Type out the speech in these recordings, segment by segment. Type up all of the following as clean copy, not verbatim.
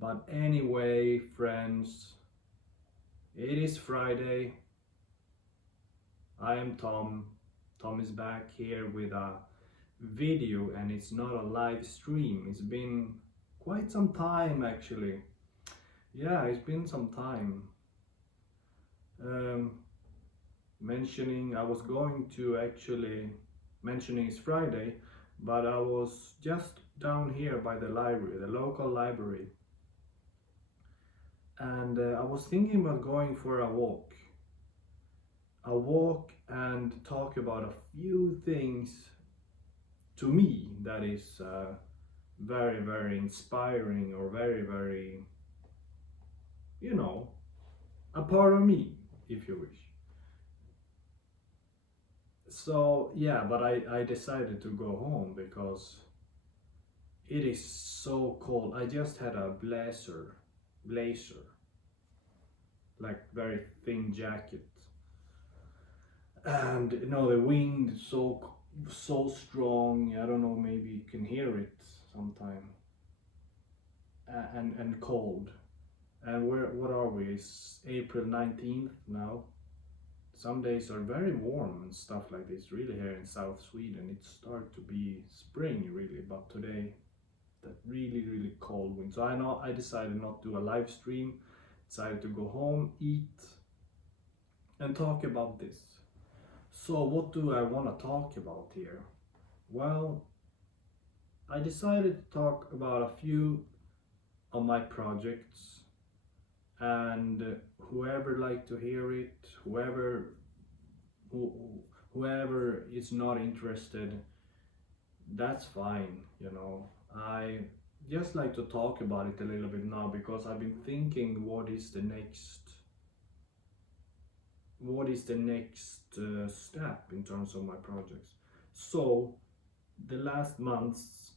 But anyway, friends, it is Friday. I am Tom. Tom is back here with a video, and it's not a live stream. It's been quite some time actually. Yeah, it's been some time. Um, Mentioning I was going to actually mentioning it's Friday, but I was just down here by the library, the local library, and I was thinking about going for a walk and talk about a few things to me that is very, very inspiring, or very, very, you know, a part of me, if you wish. So, yeah, but I decided to go home because it is so cold. I just had a blazer, like very thin jacket. And you know, the wind is so strong. I don't know, maybe you can hear it sometime. And cold. And what are we? It's April 19th now. Some days are very warm and stuff like this. Really, here in South Sweden, it starts to be spring really. But today, that really, really cold wind. So I decided not to do a live stream. Decided to go home, eat, and talk about this. So what do I want to talk about here? Well, I decided to talk about a few of my projects, and whoever like to hear it, who, whoever is not interested, that's fine. I just like to talk about it a little bit now because I've been thinking what is the next step in terms of my projects. So the last months,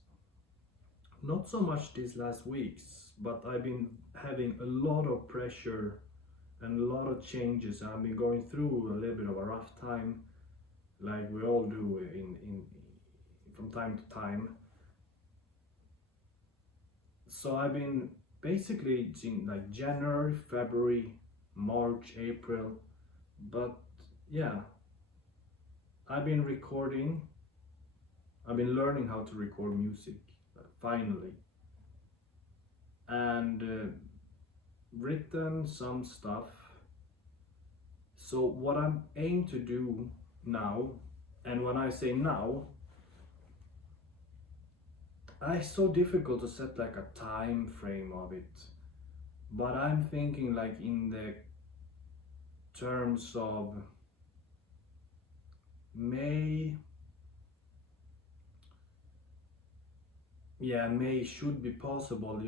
not so much these last weeks, but I've been having a lot of pressure and a lot of changes. I've been going through a little bit of a rough time, like we all do in from time to time. So I've been basically in like January, February, March, April, but yeah, I've been recording. I've been learning how to record music, finally, and written some stuff. So what I'm aiming to do now, and when I say now, it's so difficult to set like a time frame of it, but I'm thinking like in the terms of May. Yeah, May should be possible.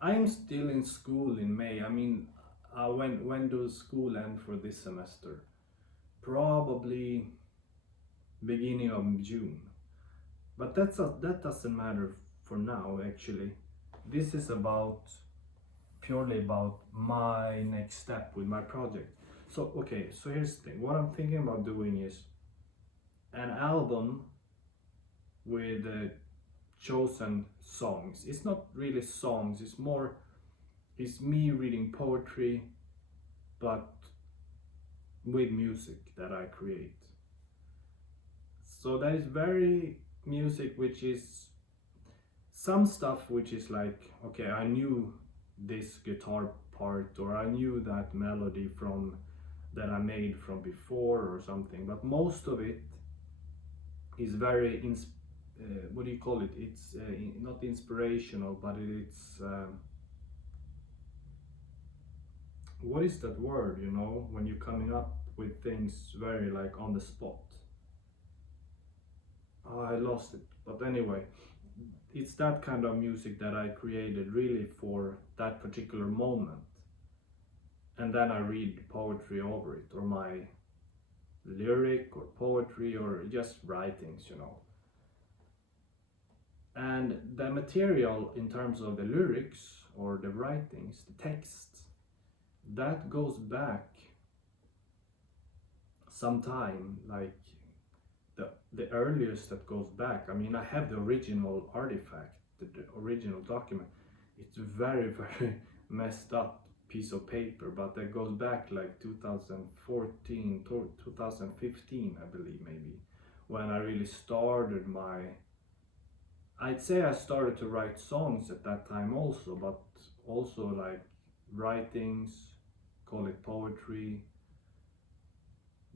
I am still in school in May. I mean, when does school end for this semester? Probably beginning of June. But that doesn't matter for now, actually. This is purely about my next step with my project. So, okay, so here's the thing. What I'm thinking about doing is an album with chosen songs. It's not really songs, it's me reading poetry, but with music that I create. So that is very music which is some stuff which is like, okay, I knew this guitar part, or I knew that melody from that I made from before or something, but most of it is very what do you call it? It's not inspirational, but it's what is that word? When you're coming up with things very like on the spot. Oh, I lost it. But anyway, it's that kind of music that I created really for that particular moment. And then I read poetry over it, or my lyric, or poetry, or just writings. And the material in terms of the lyrics or the writings, the text, that goes back some time, like the earliest that goes back. I mean, I have the original artifact, the original document. it's very very messed up piece of paper, but that goes back like 2014 to 2015, I believe, maybe, when I really started my, I'd say I started to write songs at that time also, but also like writings, call it poetry,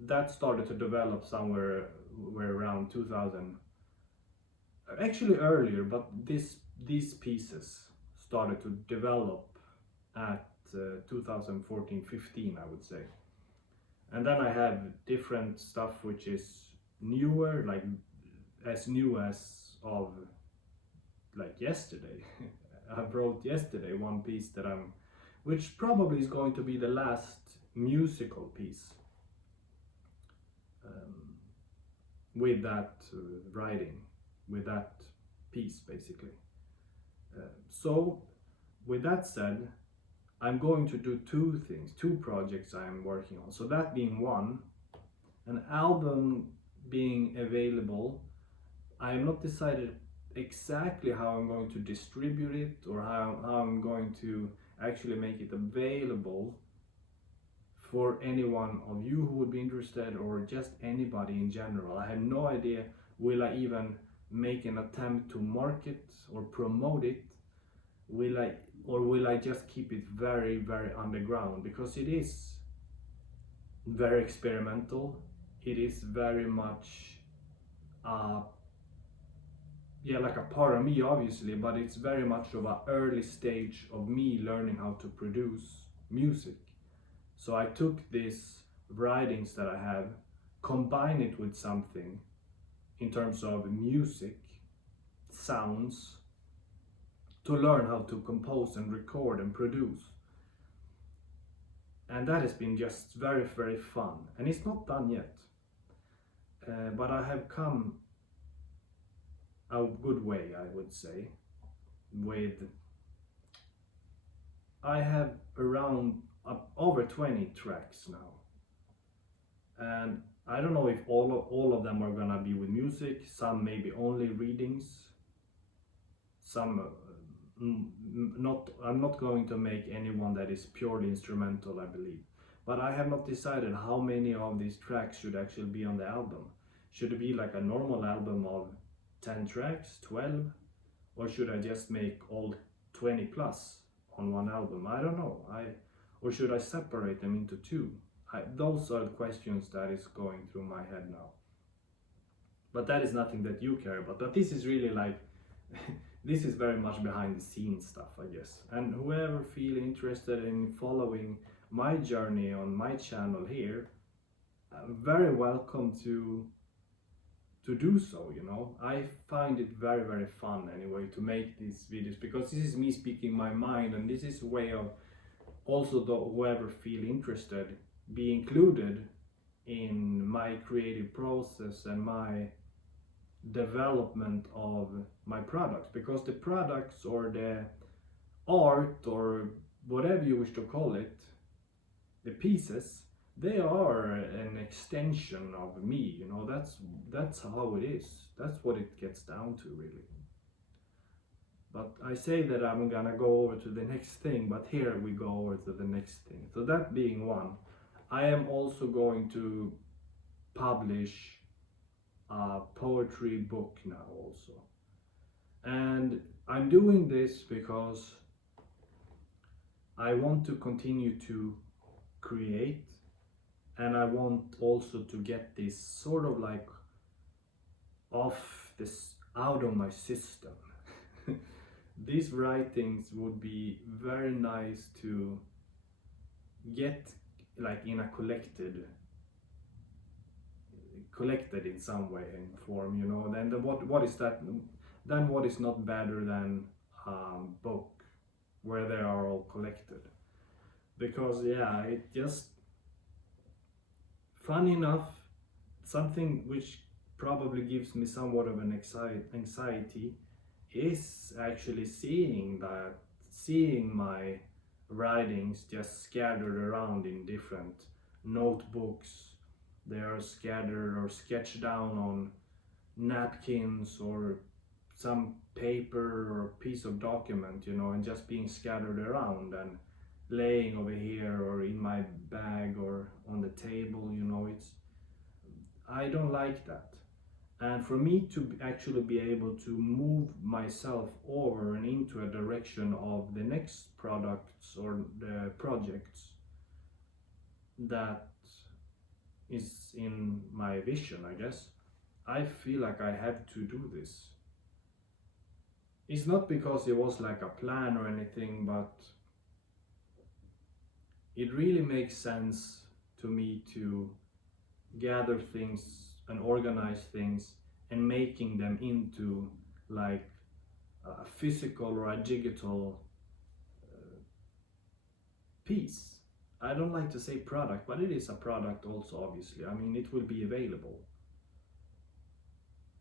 that started to develop somewhere where around 2000, actually earlier, but these pieces started to develop at 2014-15, I would say. And then I have different stuff which is newer, like as new as of like yesterday. I wrote yesterday one piece that which probably is going to be the last musical piece, um, with that writing, with that piece basically. So with that said, I'm going to do two things, two projects I'm working on. So that being one, an album being available. I am not decided exactly how I'm going to distribute it, or how I'm going to actually make it available for anyone of you who would be interested, or just anybody in general. I have no idea. Will I even make an attempt to market or promote it? Will I just keep it very very underground, because it is very experimental. It is very much yeah, like a part of me obviously, but it's very much of an early stage of me learning how to produce music. So I took these writings that I have, combine it with something in terms of music, sounds, to learn how to compose and record and produce. And that has been just very very fun, and it's not done yet, but I have come a good way, I would say. With, I have around over 20 tracks now, and I don't know if all of them are gonna be with music. Some maybe only readings, some not. I'm not going to make anyone that is purely instrumental, I believe. But I have not decided how many of these tracks should actually be on the album. Should it be like a normal album of 10 tracks, 12, or should I just make all 20 plus on one album? I don't know. Or should I separate them into two? Those are the questions that is going through my head now. But that is nothing that you care about. But this is really like this is very much behind the scenes stuff, I guess. And whoever feel interested in following my journey on my channel here, very welcome to do so, you know. I find it very very fun anyway to make these videos, because this is me speaking my mind, and this is a way of also whoever feel interested be included in my creative process and my development of my products. Because the products or the art or whatever you wish to call it, the pieces, they are an extension of me, you know. That's how it is. That's what it gets down to, really. But I say that I'm gonna go over to the next thing, but here we go over to the next thing. So that being one, I am also going to publish a poetry book now also. And I'm doing this because I want to continue to create, and I want also to get this sort of like off this out of my system. These writings would be very nice to get like in a collected in some way and form, you know. Then what is that? Then what is not better than book where they are all collected? Because yeah, it just, fun enough, something which probably gives me somewhat of an anxiety is actually seeing my writings just scattered around in different notebooks. They are scattered or sketched down on napkins or some paper or piece of document, and just being scattered around and laying over here or in my bag or on the table. I don't like that. And for me to actually be able to move myself over and into a direction of the next products or the projects that is in my vision, I guess, I feel like I have to do this. It's not because it was like a plan or anything, but it really makes sense to me to gather things and organize things and making them into like a physical or a digital piece. I don't like to say product, but it is a product also, obviously. I mean, it will be available.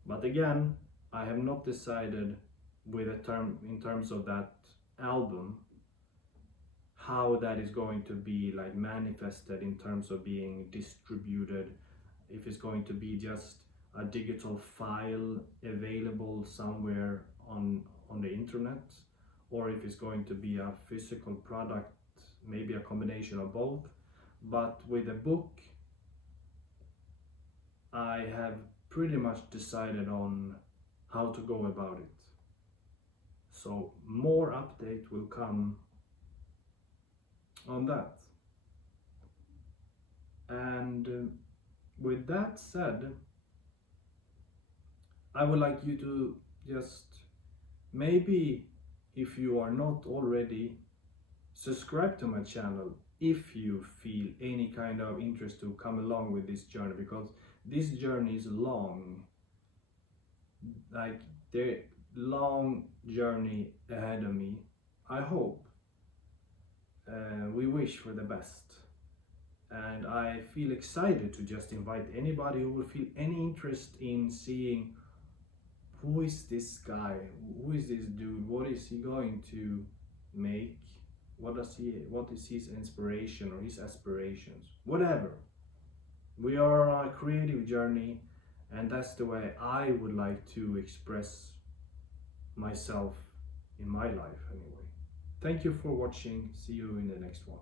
But again, I have not decided with a term in terms of that album how that is going to be like manifested in terms of being distributed, if it's going to be just a digital file available somewhere on the internet, or if it's going to be a physical product, maybe a combination of both. But with a book, I have pretty much decided on how to go about it. So more update will come on that. And with that said, I would like you to just maybe, if you are not already, subscribe to my channel if you feel any kind of interest to come along with this journey, because this journey is long. Like the long journey ahead of me. I hope. We wish for the best. And I feel excited to just invite anybody who will feel any interest in seeing who is this guy, who is this dude, what is he going to make, what is his inspiration or his aspirations, whatever. We are on a creative journey, and that's the way I would like to express myself in my life anyway. Thank you for watching. See you in the next one.